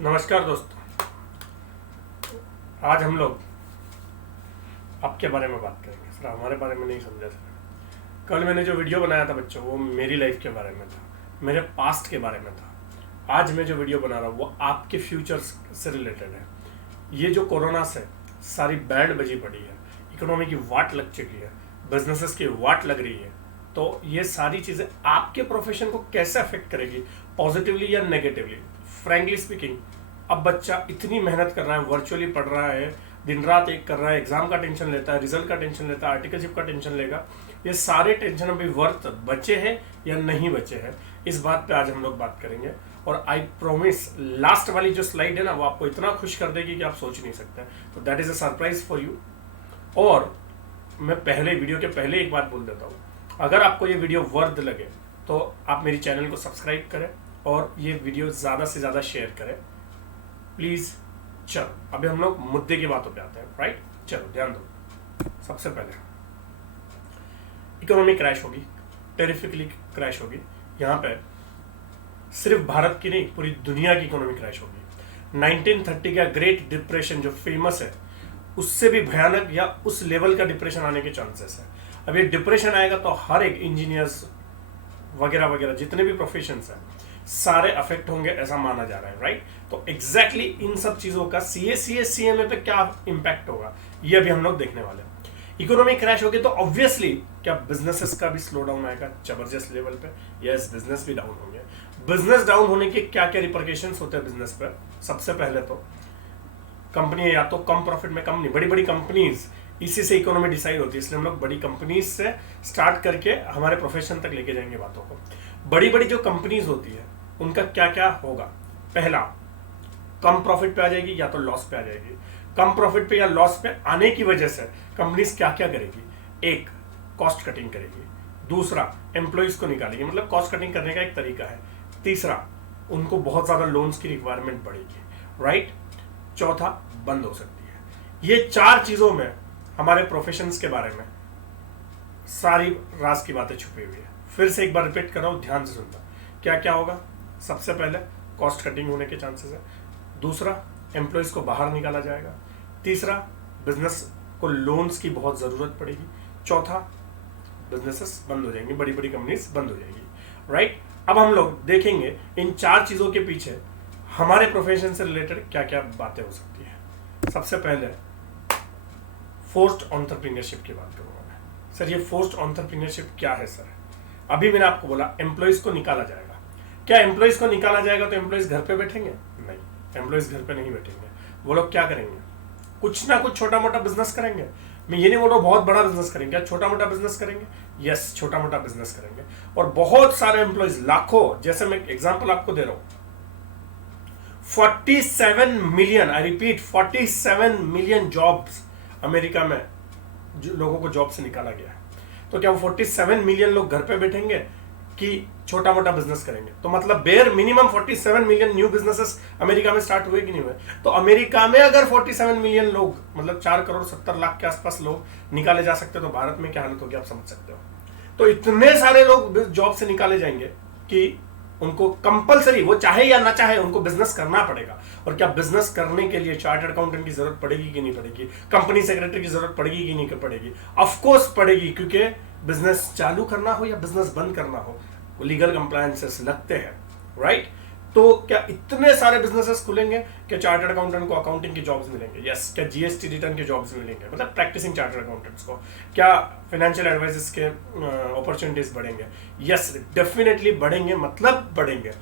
नमस्कार दोस्तों, आज हम लोग आपके बारे में बात करेंगे। सर हमारे बारे में नहीं समझा सर। कल मैंने जो वीडियो बनाया था बच्चों, वो मेरी लाइफ के बारे में था, मेरे पास्ट के बारे में था। आज मैं जो वीडियो बना रहा हूँ वो आपके फ्यूचर से रिलेटेड है। ये जो कोरोना से सारी बैंड बजी पड़ी है, इकोनॉमी की वाट लग चुकी है, बिजनेसेस की वाट लग रही है, तो ये सारी चीज़ें आपके प्रोफेशन को कैसे अफेक्ट करेगी, पॉजिटिवली या नेगेटिवली। फ्रैंकली स्पीकिंग, अब बच्चा इतनी मेहनत कर रहा है, वर्चुअली पढ़ रहा है, दिन रात एक कर रहा है, एग्जाम का टेंशन लेता है, रिजल्ट का टेंशन लेता है, आर्टिकलशिप का टेंशन लेगा। ये सारे टेंशन अभी वर्थ बचे हैं या नहीं बचे हैं, इस बात पे आज हम लोग बात करेंगे। और आई प्रोमिस, लास्ट वाली जो स्लाइड है ना, वो आपको इतना खुश कर देगी कि आप सोच नहीं सकते। तो that is a surprise for you. और मैं पहले वीडियो के पहले एक बात बोल देता हूँ, अगर आपको ये वीडियो वर्थ लगे तो आप मेरी चैनल को सब्सक्राइब करें और ये वीडियो ज़्यादा से ज़्यादा शेयर करें प्लीज़। चलो अभी हम लोग मुद्दे की बातों पे आते हैं, राइट। चलो ध्यान दो। सबसे पहले इकोनॉमी क्रैश होगी, टेरिफिकली क्रैश होगी। यहाँ पे सिर्फ भारत की नहीं, पूरी दुनिया की इकोनॉमी क्रैश होगी। 1930 का ग्रेट डिप्रेशन जो फेमस है, उससे भी भयानक या उस लेवल का डिप्रेशन आने के चांसेस है। अब ये डिप्रेशन आएगा तो हर एक इंजीनियर्स वगैरह वगैरह जितने भी प्रोफेशंस हैं सारे अफेक्ट होंगे, ऐसा माना जा रहा है, राइट। तो एग्जैक्टली इन सब चीज़ों का सीएमए पे क्या इम्पैक्ट होगा, ये अभी हम लोग देखने वाले हैं। इकोनॉमी क्रैश होगी तो ऑब्वियसली क्या बिजनेसेस का भी स्लो डाउन आएगा जबरदस्त लेवल पे। यस, बिजनेस भी डाउन होंगे। बिजनेस डाउन होने के क्या क्या रिपरकेशंस होते हैं बिजनेस पे। सबसे पहले तो कंपनी या तो कम प्रॉफिट में, कंपनी बड़ी बड़ी कंपनीज, इसी से इकोनॉमी डिसाइड होती है, इसलिए हम लोग बड़ी कंपनीज से स्टार्ट करके हमारे प्रोफेशन तक लेके जाएंगे बातों को। बड़ी बड़ी जो कंपनीज होती है उनका क्या क्या होगा। पहला, कम प्रॉफिट पे आ जाएगी या तो लॉस पे आ जाएगी। कम प्रॉफिट पे या लॉस पे आने की वजह से कंपनीज क्या क्या करेगी। एक, कॉस्ट कटिंग करेगी। दूसरा, एम्प्लॉइज को निकालेगी, मतलब कॉस्ट कटिंग करने का एक तरीका है। तीसरा, उनको बहुत ज्यादा लोन्स की रिक्वायरमेंट बढ़ेगी, राइट। चौथा, बंद हो सकती है। ये चार चीजों में हमारे प्रोफेशंस के बारे में सारी राज की बातें छुपी हुई है। फिर से एक बार रिपीट कर रहा हूं, ध्यान से सुनना। क्या क्या होगा। सबसे पहले कॉस्ट कटिंग होने के चांसेस है। दूसरा, एम्प्लॉयज को बाहर निकाला जाएगा। तीसरा, बिजनेस को लोन्स की बहुत जरूरत पड़ेगी। चौथा, बिजनेसेस बंद हो जाएंगे, बड़ी बड़ी कंपनीज बंद हो जाएगी, राइट। अब हम लोग देखेंगे इन चार चीजों के पीछे हमारे प्रोफेशन से रिलेटेड क्या क्या बातें हो सकती है। सबसे पहले फोर्स्ड एंटरप्रेन्योरशिप की बात करूंगा मैं। सर ये फोर्स्ड एंटरप्रेन्योरशिप क्या है सर। अभी मैंने आपको बोला एम्प्लॉयज को निकाला जाएगा। क्या एम्प्लॉयज को निकाला जाएगा तो एम्प्लॉयज घर पे बैठेंगे? नहीं, एम्प्लॉयज घर पे नहीं बैठेंगे। वो लोग क्या करेंगे, कुछ ना कुछ छोटा मोटा बिजनेस करेंगे। मैं ये नहीं बोल रहा हूँ बहुत बड़ा बिजनेस करेंगे, क्या छोटा मोटा बिजनेस करेंगे? यस, छोटा मोटा बिजनेस करेंगे। और बहुत सारे एम्प्लॉयज, लाखों, जैसे मैं एग्जाम्पल आपको दे रहा हूँ, 47 million, I repeat 47 million jobs America में जो लोगों को जॉब से निकाला गया है। तो क्या वो 47 मिलियन लोग घर पे बैठेंगे कि छोटा मोटा बिजनेस करेंगे? तो मतलब bare minimum 47 million new businesses America में स्टार्ट हुए कि नहीं हुए। तो अमेरिका में अगर 47 मिलियन लोग, मतलब 4 करोड़ 70 लाख के आसपास लोग निकाले जा सकते हैं, तो भारत में क्या हालत होगी आप समझ सकते हो। तो इतने सारे लोग जॉब से निकाले जाएंगे कि उनको कंपलसरी, वो चाहे या ना चाहे, उनको बिजनेस करना पड़ेगा। और क्या बिजनेस करने के लिए चार्टर्ड अकाउंटेंट की जरूरत पड़ेगी कि नहीं पड़ेगी? कंपनी सेक्रेटरी की जरूरत पड़ेगी कि नहीं पड़ेगी? ऑफ कोर्स पड़ेगी, क्योंकि बिजनेस चालू करना हो या बिजनेस बंद करना हो, लीगल कंप्लायंसेस लगते हैं, राइट। तो क्या इतने सारे बिजनेसेस खुलेंगे कि चार्टर्ड अकाउंटेंट को अकाउंटिंग की जॉब्स मिलेंगे? यस। क्या जीएसटी रिटर्न के जॉब्स मिलेंगे, मतलब प्रैक्टिसिंग चार्टर्ड अकाउंटेंट्स को? क्या फाइनेंशियल एडवाइजर्स के अपॉर्चुनिटीज बढ़ेंगे? यस, डेफिनेटली बढ़ेंगे, मतलब बढ़ेंगे।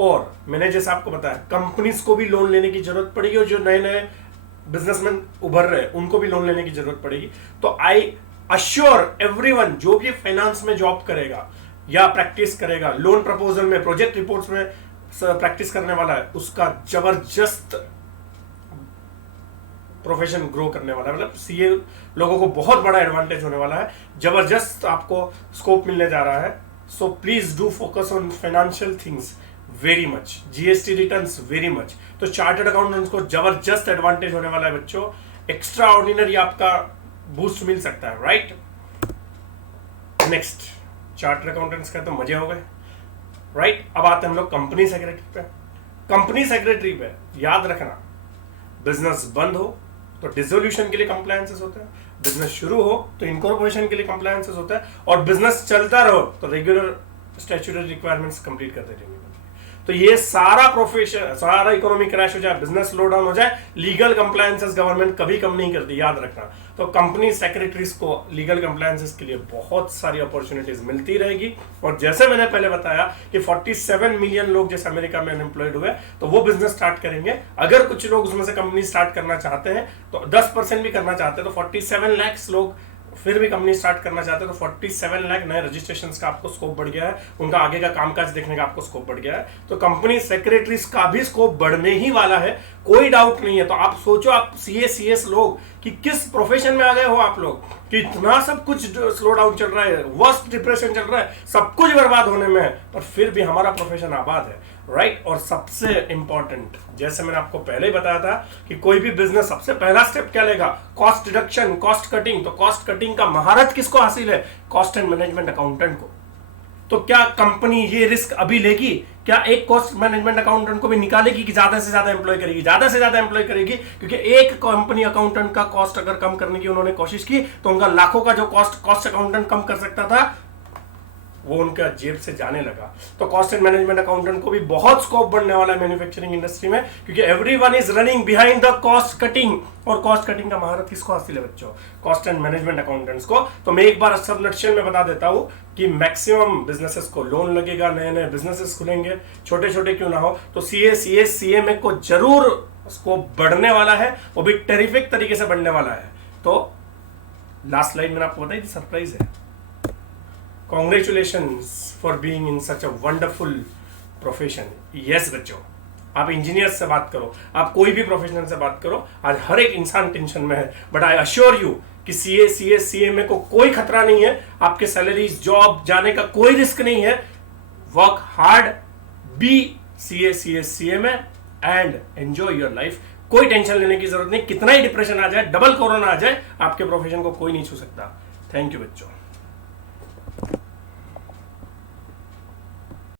और मैंने जैसे आपको बताया, कंपनीज को भी लोन लेने की जरूरत पड़ेगी, और जो नए नए बिजनेसमैन उभर रहे हैं उनको भी लोन लेने की जरूरत पड़ेगी। तो आई अश्योर एवरीवन, जो भी फाइनेंस में जॉब करेगा या प्रैक्टिस करेगा, लोन प्रपोजल में, प्रोजेक्ट रिपोर्ट्स में प्रैक्टिस करने वाला है, उसका जबरदस्त प्रोफेशन ग्रो करने वाला है। मतलब सीए लोगों को बहुत बड़ा एडवांटेज होने वाला है, जबरदस्त आपको स्कोप मिलने जा रहा है। So please do focus on financial things very much, GST returns very much. तो चार्टर्ड अकाउंटेंट्स को जबरदस्त एडवांटेज होने वाला है बच्चों, एक्स्ट्रा ऑर्डिनरी आपका बूस्ट मिल सकता है, राइट। नेक्स्ट, चार्टर्ड अकाउंटेंट्स का तो मजे हो गए, राइट। अब आते हैं हम लोग कंपनी सेक्रेटरी पे। कंपनी सेक्रेटरी पे याद रखना, बिजनेस बंद हो तो डिसोल्यूशन के लिए कंप्लायंसेस होते हैं, बिजनेस शुरू हो तो इनकॉर्पोरेशन के लिए कंप्लायंसेस होता है, और बिजनेस चलता रहो तो रेगुलर स्टैट्यूटरी रिक्वायरमेंट्स कंप्लीट करते रहेंगे। तो ये सारा प्रोफेशन, सारा इकोनॉमी क्रैश हो जाए, बिजनेस स्लो डाउन हो जाए, लीगल कंप्लायंसेस गवर्नमेंट कभी कम नहीं करती, याद रखना। तो कंपनी सेक्रेटरीज को लीगल कंप्लायंसेस के लिए बहुत सारी अपॉर्चुनिटीज मिलती रहेगी। और जैसे मैंने पहले बताया कि 47 मिलियन लोग जैसे अमेरिका में अनएम्प्लॉयड हुए तो वो बिजनेस स्टार्ट करेंगे। अगर कुछ लोग उसमें से कंपनी स्टार्ट करना चाहते हैं तो 10% भी करना चाहते हैं तो 47 लाख लोग फिर भी कंपनी स्टार्ट करना चाहते हैं तो 47 लाख नए रजिस्ट्रेशंस का आपको स्कोप बढ़ गया है, उनका आगे का कामकाज देखने का आपको स्कोप बढ़ गया है। तो कंपनी सेक्रेटरीज का भी स्कोप बढ़ने ही वाला है, कोई डाउट नहीं है। तो आप सोचो, आप सीए सीएस लोग कि किस प्रोफेशन में आ गए हो आप लोग कि इतना सब कुछ स्लो डाउन चल रहा है, वर्स्ट डिप्रेशन चल रहा है, सब कुछ बर्बाद होने में है, पर फिर भी हमारा प्रोफेशन आबाद है, राइट। और सबसे इंपॉर्टेंट, जैसे मैंने आपको पहले ही बताया था कि कोई भी बिजनेस सबसे पहला स्टेप क्या लेगा, कॉस्ट रिडक्शन, कॉस्ट कटिंग। तो कॉस्ट कटिंग का महारत किसको हासिल है, कॉस्ट एंड मैनेजमेंट अकाउंटेंट को। तो क्या कंपनी ये रिस्क अभी लेगी, क्या एक कॉस्ट मैनेजमेंट अकाउंटेंट को भी निकालेगी कि ज्यादा से ज्यादा एम्प्लॉय करेगी, ज्यादा से ज्यादा एम्प्लॉय करेगी? क्योंकि एक कंपनी अकाउंटेंट का कॉस्ट अगर कम करने की उन्होंने कोशिश की तो उनका लाखों का जो कॉस्ट अकाउंटेंट कम कर सकता था वो उनका जेब से जाने लगा। तो कॉस्ट एंड मैनेजमेंट अकाउंटेंट को भी बहुत स्कोप बढ़ने वाला है मैन्युफैक्चरिंग इंडस्ट्री में, क्योंकि everyone is running behind the cost cutting. और कॉस्ट कटिंग का महारत किसको हासिल है बच्चों, कॉस्ट एंड मैनेजमेंट अकाउंटेंट्स को। तो मैं एक बार सब नटशेल में बता देता हूं कि मैक्सिमम बिजनेसेस को लोन लगेगा, नए नए बिजनेसेस खुलेंगे, छोटे छोटे क्यों ना हो। तो सीए सीएस सीएमए को जरूर स्कोप बढ़ने वाला है, वो भी टेरिफिक तरीके से बढ़ने वाला है। तो लास्ट लाइन मैंने आपको बताई थी, सरप्राइज है। Congratulations for being in such a wonderful profession. Yes बच्चों, आप इंजीनियर्स से बात करो, आप कोई भी प्रोफेशनल से बात करो, आज हर एक इंसान टेंशन में है, बट आई अश्योर यू कि सीए सीएस सीएमए को कोई खतरा नहीं है, आपके सैलरी जॉब जाने का कोई रिस्क नहीं है। Work hard, be CA CS CMA and enjoy your life. कोई टेंशन लेने की जरूरत नहीं, कितना ही डिप्रेशन आ जाए, डबल कोरोना आ जाए, आपके प्रोफेशन को कोई नहीं छू सकता। थैंक यू बच्चों।